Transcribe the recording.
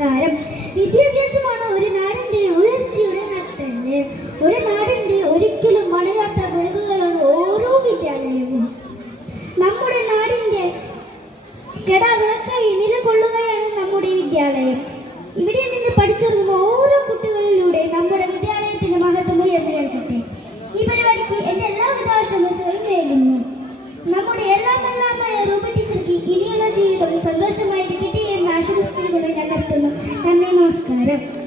സംസ്കാരം. വിദ്യാഭ്യാസമാണ് ഒരു നാടിന്റെ ഉയർച്ചയുടെ നട്ടെല്ല്. ഒരു നാടിന്റെ ഒരിക്കലും മണയാത്ത വിളവുകളാണ് ഓരോ വിദ്യാലയവും. നമ്മുടെ നാടിന്റെ കെടാവിളക്കായി നിലകൊള്ളുകയാണ് നമ്മുടെ വിദ്യാലയം. ഇവിടെ നിന്ന് പഠിച്ചിറങ്ങുന്ന ഓരോ കുട്ടികളിലൂടെ നമ്മുടെ വിദ്യാലയത്തിന്റെ മഹത്വം ഉയർന്നു കേൾക്കട്ടെ. ഈ പരിപാടിക്ക് എന്റെ എല്ലാവിധ ആശംസകളും നേരുന്നു. നമ്മുടെ എല്ലാമായ റൂപ ടീച്ചർക്ക് ഇനിയുള്ള ജീവിതം സന്തോഷമായിരിക്കട്ടെ എന്ന് ആശംസിച്ചുകൊണ്ട് ഞാൻ നിർത്തുന്നു. നന്ദി, നമസ്കാരം.